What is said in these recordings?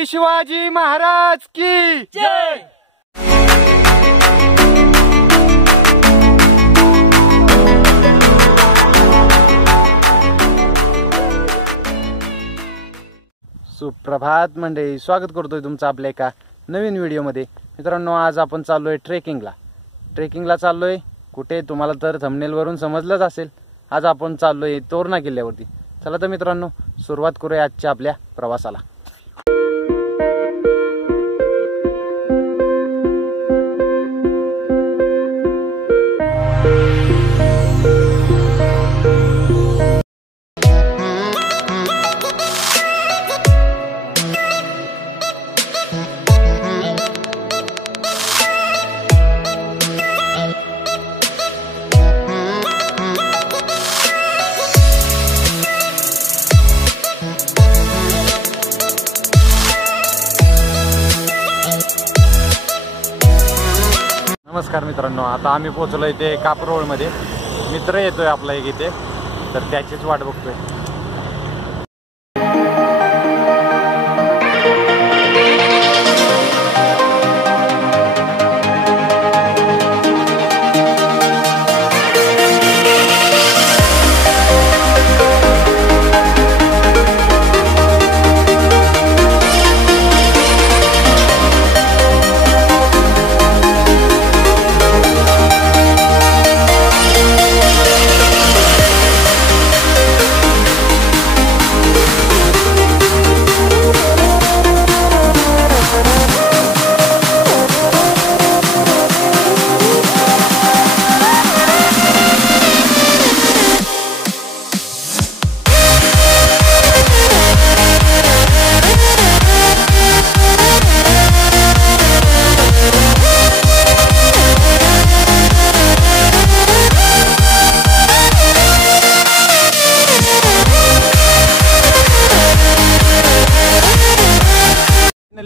छत्रपती शिवाजी महाराज की जय। सुप्रभात मंडळी, स्वागत करतोय तुमचं आपल्या एका नवीन व्हिडिओमध्ये। मित्रांनो, आज आपण चाललोय ट्रेकिंगला चाललोय। कुठे तुम्हाला तर थंबनेलवरून समजलंच असेल। आज आपण चाललोय तोरणा किल्ल्यावरती। चला तर मित्रांनो, सुरुवात करूया आजच्या आपल्या प्रवासाला। नमस्कार मित्रांनो, आता आम्ही पोहोचलो इथे कापरोळमध्ये। मित्र येतोय आपला एक इथे, तर त्याचीच वाट बघतोय।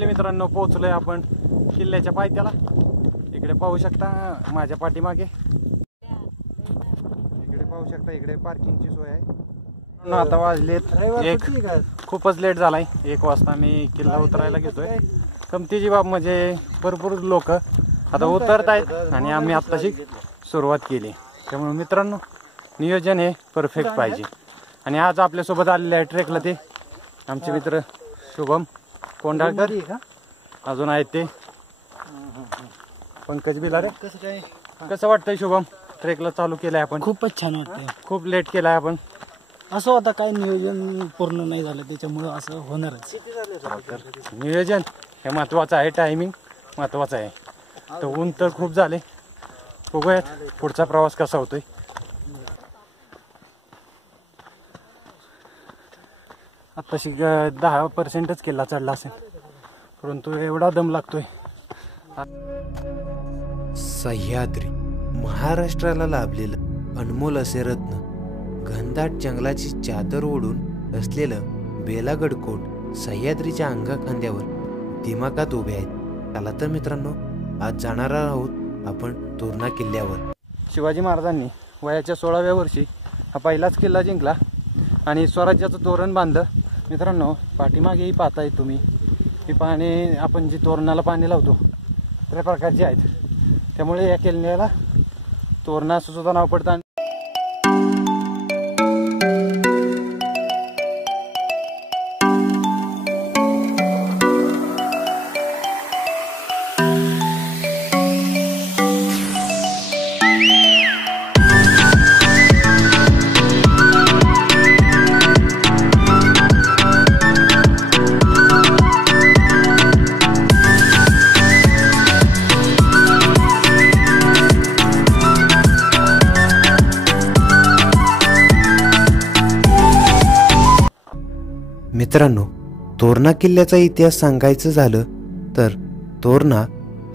मित्रांनो, पोहोचलोय आपण किल्ल्याच्या पायथ्याला। इकडे पाहू शकता माझ्या पाठीमागे, इकडे पाहू शकता, इकडे पार्किंगची सोय आहे। आता वाजलेत एक, खूपच लेट झालाय। 1 वाजता मी किल्ला उतरायला घेतोय। कमतीची बाब म्हणजे भरपूर लोक आता उतरत आहेत आणि आम्ही आत्ताशी सुरुवात केली। त्यामुळे मित्रांनो, नियोजन हे परफेक्ट पाहिजे। आणि आज आपल्यासोबत आलेले आहे ट्रेकला ते आमचे मित्र शुभम कोंडाळकर, अजून आहेत ते पंकज बिलारे। कसं वाटतंय शुभम, ट्रेकला चालू केलंय आपण? खूपच छान वाटतंय। खूप लेट केलाय आपण। असं होता, काय नियोजन पूर्ण नाही झालं, त्याच्यामुळे असं होणारच। नियोजन हे महत्वाचं आहे, टायमिंग महत्वाचं आहे। तर ऊन तर खूप झाले, बघूयात पुढचा प्रवास कसा होतोय। आत्ताशी 10%च किल्ला चढला असेल, परंतु एवढा दम लागतोय। सह्याद्री महाराष्ट्राला लाभलेलं अनमोल असे रत्न, घनदाट जंगलाची चादर ओढून असलेलं बेलागड कोट सह्याद्रीच्या अंगाखांद्यावर दिमाखात उभे आहेत। चला तर मित्रांनो, आज जाणार आहोत आपण तोरणा किल्ल्यावर। शिवाजी महाराजांनी वयाच्या 16व्या वर्षी हा पहिलाच किल्ला जिंकला आणि स्वराज्याचं तोरण बांधलं। मित्रांनो, पाठीमागेही पाहताय तुम्ही, ही पाने आपण जी तोरणाला पाणी लावतो त्या प्रकारची आहेत। त्यामुळे या किल्ल्याला तोरणा असं सुद्धा नाव पडतं। मित्रांनो, तोरणा किल्ल्याचा इतिहास सांगायचं झालं तर तोरणा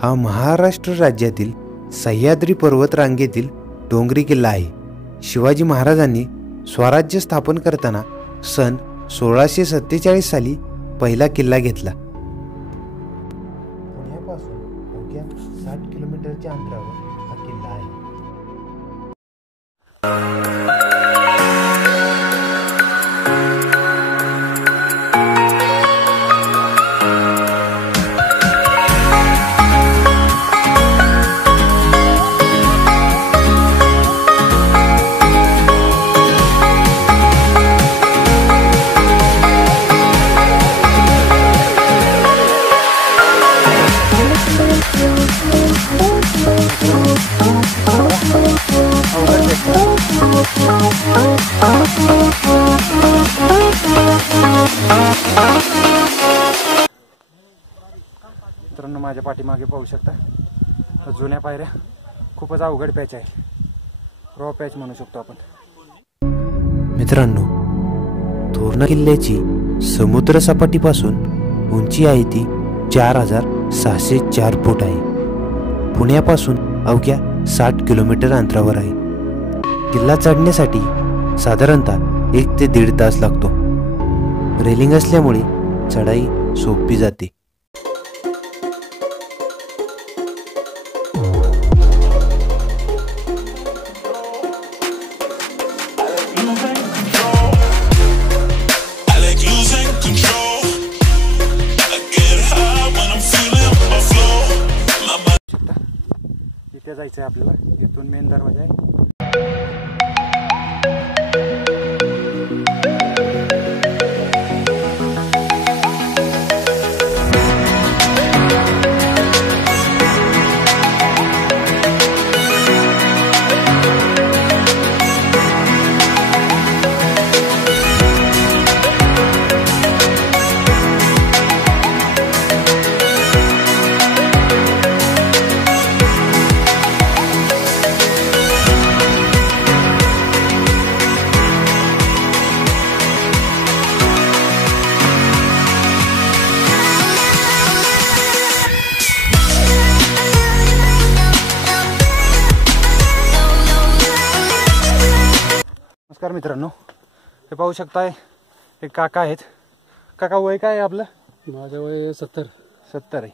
हा महाराष्ट्र राज्यातील सह्याद्री पर्वत रांगेतील डोंगरी किल्ला आहे। शिवाजी महाराजांनी स्वराज्य स्थापन करताना सन 1647 साली पहिला किल्ला घेतला। पुण्यापासून अवघ्या 60 किलोमीटरच्या अंतरावर हा किल्ला आहे। मित्रांनो माझ्या पाठीमागे पाहू शकता जुन्या पायऱ्या, खूपच अवघड पॅच आहे, रॉ पॅच म्हणू शकतो आपण. मित्रांनो, तोरणा किल्ल्याची समुद्र सपाटीपासून उंची आहे ती 4604 फूट आहे. पुण्यापासून अवघ्या 60 किलोमीटर अंतरावर आहे. किल्ला चढण्यासाठी साधारणतः 1 ते 1.5 तास लागतो. रेलिंग असल्यामुळे चढाई सोपी जाते. इथे जायचं आहे आपल्याला, इथून मेन दरवाजा आहे. नमस्कार मित्रांनो, हे पाहू शकताय एक काका आहेत. काका वय काय आहे आपलं? माझं वय 70 आहे.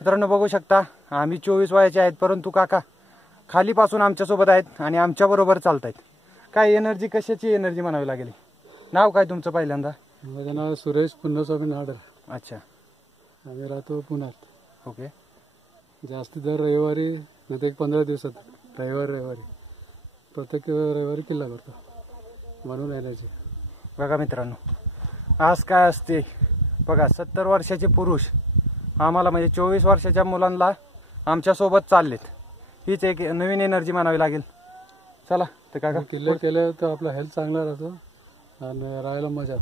मित्रांनो बघू शकता आम्ही 24 वयाचे आहेत, परंतु काका खालीपासून आमच्यासोबत आहेत आणि आमच्याबरोबर चालत आहेत. काय एनर्जी, कशाची एनर्जी म्हणावी लागेल? नाव काय तुमचं पहिल्यांदा? माझं नाव सुरेश पुन्नस्वामी नाडर. अच्छा. आम्ही राहतो पुण्यात. ओके. जास्ती दर रविवारी नाही तर 15 दिवसात रविवारी प्रत्येक रविवारी किल्ला करतो, म्हणून एनर्जी. बघा मित्रांनो, आज काय असते बघा, 70 वर्षाचे पुरुष आम्हाला म्हणजे 24 वर्षाच्या मुलांना आमच्यासोबत चाललेत. हीच एक नवीन एनर्जी म्हणावी लागेल. चला तर काका, किल्ले केले तर आपला हेल्थ चांगला राहतो आणि राहायला मजा.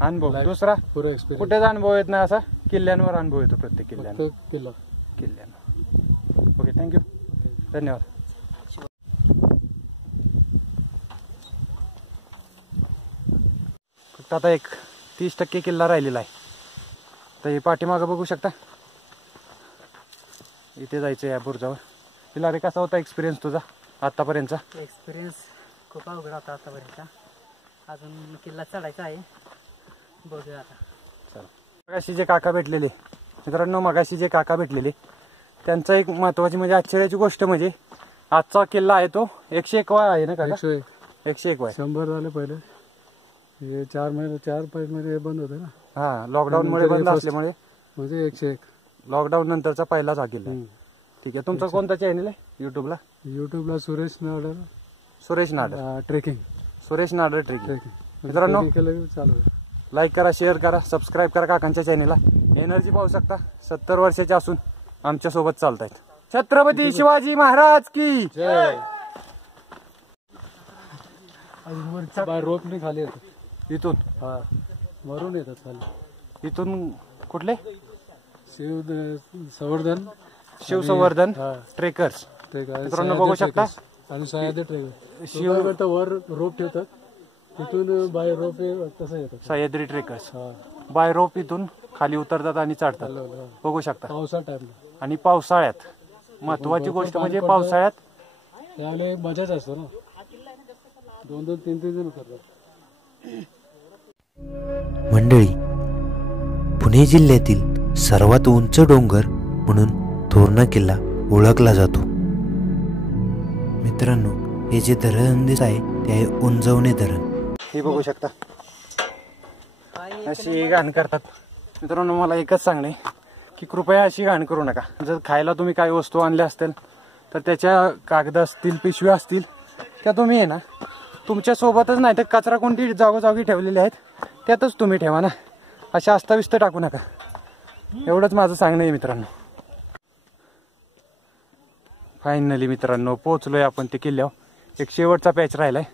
अनुभव दुसरा पुरा एक्सपिरियन्स. कुठेच अनुभव येत नाही असा, किल्ल्यांवर अनुभव येतो प्रत्येक किल्ल्यावर. ओके, थँक्यू, धन्यवाद. फक्त आता एक 30% किल्ला राहिलेला आहे. तर हे पाठीमागं बघू शकता, इथे जायचं या बुर्जावर. तिला रे कसा होता एक्सपिरियन्स तुझा आतापर्यंतचा? एक्सपिरियन्स खूप अवघड होता आतापर्यंत. अजून किल्ला चढायचा आहे, बघूया आता. चला, मगाशी जे काका भेटलेले मित्रांनो, मगाशी जे काका भेटलेले त्यांचा एक महत्वाची म्हणजे आश्चर्याची गोष्ट म्हणजे आजचा किल्ला आहे तो 101 आहे ना काका? 101 आहे. 100 झाले पहिले. हे 4 महिने बंद होते ना. हा, लॉकडाऊन मुळे बंद असल्यामुळे म्हणजे 101 लॉकडाऊन नंतरचा पहिलाच हा किल्ला. ठीक आहे. तुमचा कोणता चॅनल आहे युट्यूबला? सुरेश नाडर ट्रेकिंग. सुरेश नाडर ट्रेकिंग. मित्रांनो मित्रांनो, लाईक करा, शेअर करा, सबस्क्राईब करा काकांच्या चॅनलला. एनर्जी पाहू शकता, 70 वर्षाचे असून आमच्या सोबत चालतायत. छत्रपती शिवाजी महाराज की जय. रोपने खाली येतात इथून. हा, वरून येतात खाली. इथून कुठले? शिवसंवर्धन ट्रेकर्स. मित्रांनो बघू शकता, आणि सह्याद्री ट्रेकर वर रोप ठेवतात, तिथून बाय रोप तसं येतात. सह्याद्री ट्रेकर्स बाय रोप इथून खाली उतरतात आणि चढतात. बघू शकता पावसाळ्या टाइमला. आणि पावसाळ्यात महत्वाची गोष्ट म्हणजे पावसाळ्यात त्यावेळेला मजाच असतो ना. 2-2, 3-3 जण करतात. मंडळी, पुणे जिल्ह्यातील सर्वात उंच डोंगर म्हणून तोरणा किल्ला ओळखला जातो. मित्रांनो, हे जे धरण दिसत आहे ते आहे उंजवणे धरण. हे बघू शकता, अशी घाण करतात. मित्रांनो, मला एकच सांगणे की कृपया अशी घाण करू नका. जर खायला तुम्ही काही वस्तू आणल्या असतील तर त्याच्या कागद असतील, पिशव्या असतील, त्या तुम्ही आहे ना तुमच्या सोबतच, नाही तर कचरा कोणती जागोजागी ठेवलेले आहेत त्यातच तुम्ही ठेवा ना. अशा अस्ताव्यस्त टाकू नका. एवढंच माझं सांगणं आहे मित्रांनो. फायनली मित्रांनो पोहोचलोय आपण ते किल्ल्यावर. एक शेवटचा पॅच राहिलाय.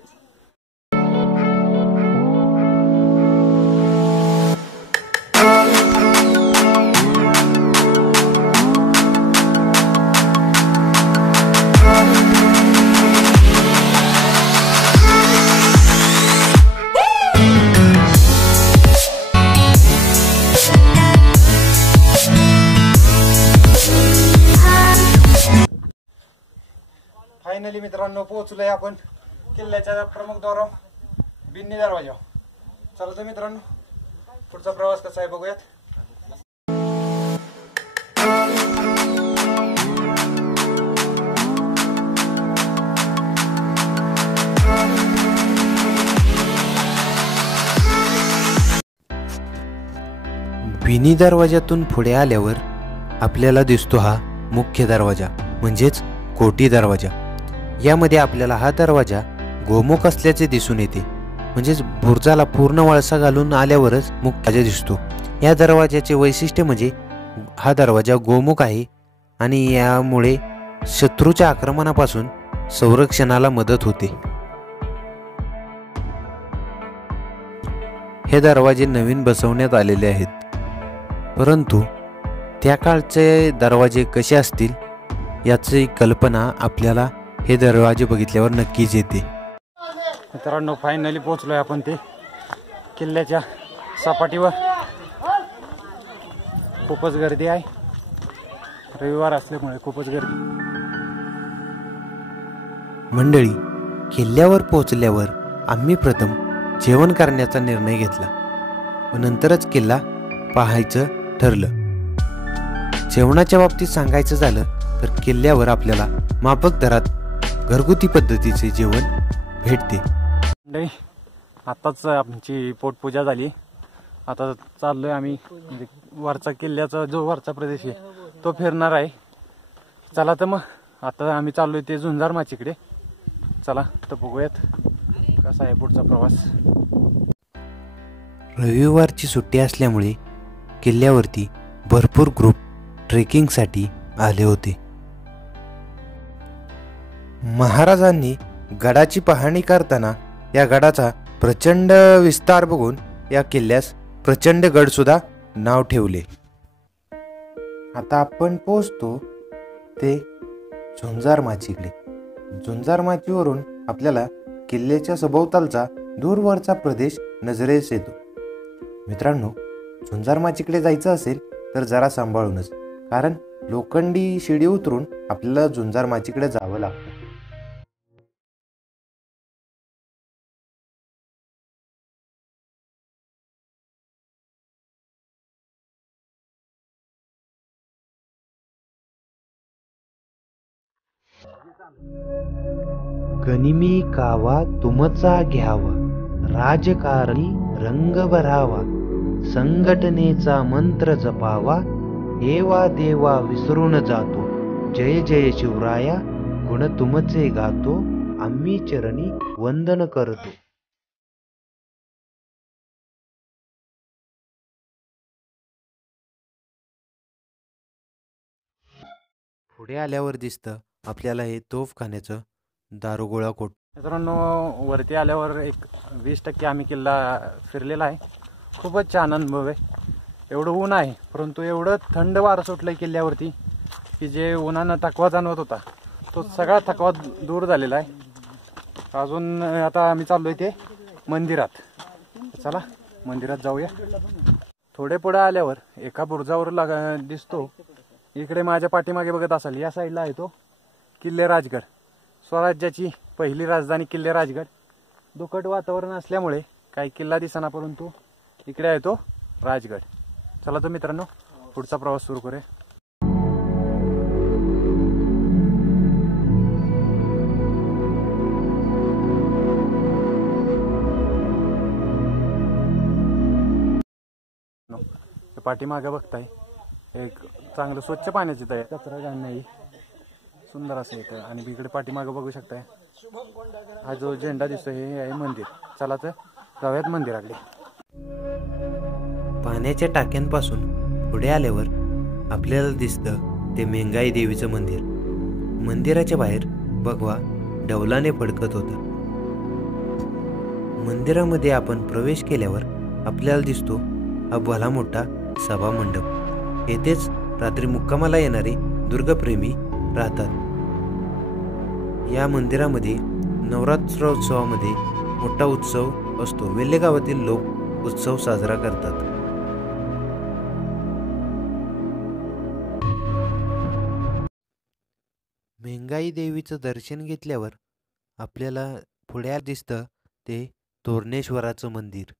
फायनली मित्रांनो पोहोचलोय आपण किल्ल्याच्या प्रमुख द्वारावर बिन्नी दरवाजा. चला तर मित्रांनो पुढचा प्रवास कसा आहे बघूयात. बिन्नी दरवाजातून पुढे आल्यावर आपल्याला दिसतो हा मुख्य दरवाजा म्हणजेच कोटी दरवाजा. यामध्ये आपल्याला हा दरवाजा गोमुख असल्याचे दिसून येते. म्हणजेच बुर्जाला पूर्ण वळसा घालून आल्यावरच मुख्य दरवाजा दिसतो. या दरवाजाचे वैशिष्ट्य म्हणजे हा दरवाजा गोमुख आहे आणि यामुळे शत्रूच्या आक्रमणापासून संरक्षणाला मदत होते. हे दरवाजे नवीन बसवण्यात आलेले आहेत, परंतु त्या काळचे दरवाजे कसे असतील याची कल्पना आपल्याला हे दरवाजे बघितल्यावर नक्कीच येते. मित्रांनो फायनली पोहोचलोय आपण ते किल्ल्याच्या सपाटीवर. खूपच गर्दी आहे, रविवार असल्यामुळे खूपच गर्दी. मंडळी, किल्ल्यावर पोहोचल्यावर आम्ही प्रथम जेवण करण्याचा निर्णय घेतला व नंतरच किल्ला पाहायचं ठरलं. जेवणाच्या बाबतीत सांगायचं झालं तर किल्ल्यावर आपल्याला माफक दरात घरगुती पद्धतीचे जेवण भेटते. मंडळी, आताच आमची पोटपूजा झाली. आता चाललोय आम्ही म्हणजे वरचा किल्ल्याचा जो वरचा प्रदेश आहे तो फिरणार आहे. चला तर मग आता आम्ही चाललोय ते झुंजार माचीकडे. चला तर बघूयात कसा आहे पुढचा प्रवास. रविवारची सुट्टी असल्यामुळे किल्ल्यावरती भरपूर ग्रुप ट्रेकिंगसाठी आले होते. महाराजांनी गडाची पाहणी करताना या गडाचा प्रचंड विस्तार बघून या किल्ल्यास प्रचंड गड सुद्धा नाव ठेवले. आता आपण पोहोचतो ते झुंजार माचीकडे. झुंजार माचीवरून आपल्याला किल्ल्याच्या सभोवतालचा दूरवरचा प्रदेश नजरेस येतो. मित्रांनो, झुंजार माचीकडे जायचं असेल तर जरा सांभाळूनच, कारण लोखंडी शिडी उतरून आपल्याला झुंजार माचीकडे जावं लागतं. गनिमी कावा तुमचा घ्यावा, राजकारणी रंग भरावा, संघटनेचा मंत्र जपावा, एवा देवा विसरून जातो, जय जय शिवराया गुण तुमचे गातो, आम्ही चरणी वंदन करतो. पुढे आल्यावर दिसतं आपल्याला हे तोफखान्याचं दारुगोळा कोट. मित्रांनो, वरती आल्यावर एक 20% आम्ही किल्ला फिरलेला आहे. खूपच छान अनुभव आहे. एवढं ऊन आहे परंतु एवढं थंड वारं सुटलं आहे किल्ल्यावरती की जे उन्हानं थकवा जाणवत होता तो सगळा थकवा दूर झालेला आहे. अजून आता आम्ही चाललोय ते मंदिरात. चला मंदिरात जाऊया. थोडे पुढे आल्यावर एका बुरुजावर दिसतो. इकडे माझ्या पाठीमागे बघत असाल या साईडला आहे तो किल्ले राजगड. स्वराज्याची पहिली राजधानी किल्ले राजगड. दुखट वातावरण असल्यामुळे काही किल्ला दिसना, परंतु इकडे आहे तो राजगड. चला तर मित्रांनो पुढचा प्रवास सुरू करूया. पाठीमागे बघताय एक चांगलं स्वच्छ पाण्याची तयार, कचरा घाण नाही, सुंदर असं येतं. आणि इकडे पाठीमागे बघू शकताय हा जो झेंडा दिसतोय हे आहे मंदिर. चला तर जाऊयात मंदिराकडे. पाण्याच्या टाक्यांपासून पुढे आल्यावर आपल्याला दिसतं ते मेंगाई देवीचं मंदिर. मंदिराच्या बाहेर भगवा डौलाने फडकत होता. मंदिरामध्ये आपण प्रवेश केल्यावर आपल्याला दिसतो हा भला मोठा सभा मंडप. येथेच रात्री मुक्कामाला येणारे दुर्गप्रेमी राहतात. या मंदिरामध्ये नवरात्रोत्सवामध्ये मोठा उत्सव असतो. वेल्हे गावातील लोक उत्सव साजरा करतात. मेंगाई देवीचं दर्शन घेतल्यावर आपल्याला पुढे दिसतं ते तोरणेश्वराचं मंदिर.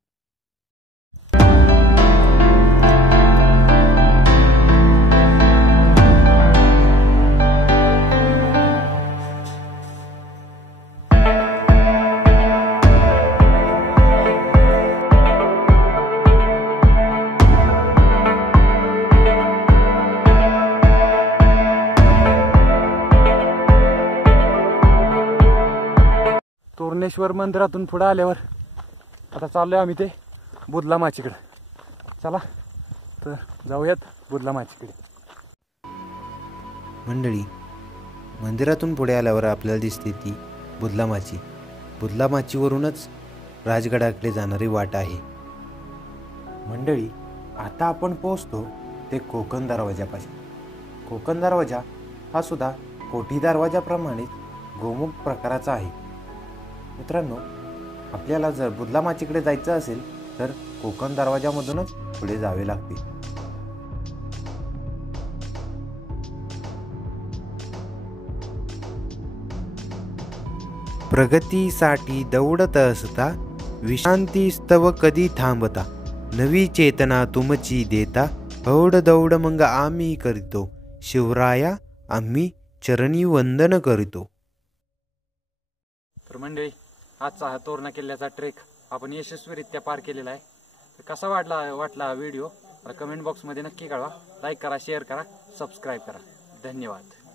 तोरणेश्वर मंदिरातून पुढे आल्यावर आता चाललोय आम्ही ते बुधला माचीकडे. चला तर जाऊयात बुधला माचीकडे. मंडळी, मंदिरातून पुढे आल्यावर आपल्याला दिसते ती बुधला माची. बुधला माचीवरूनच राजगडाकडे जाणारी वाट आहे. मंडळी, आता आपण पोहोचतो ते कोकण दरवाजापाशी. कोकण दरवाजा हा सुद्धा कोठी दरवाजाप्रमाणेच गोमुख प्रकाराचा आहे. मित्रांनो, आपल्याला जर बुधला माचीकडे जायचं असेल तर कोकण दरवाजामधूनच पुढे जावे लागते. प्रगतीसाठी दौडत असता, विश्रांती स्तव कधी थांबता, नवी चेतना तुमची देता, हौड दौड मग आम्ही करीतो, शिवराया आम्ही चरणी वंदन करीतो. तर मंडळी, आजचा हा तोरणा किल्ल्याचा ट्रेक आपण यशस्वीरित्या पार केलेला आहे. तर कसा वाटला व्हिडिओ कमेंट बॉक्समध्ये नक्की कळवा. लाईक करा, शेअर करा, सबस्क्राईब करा. धन्यवाद.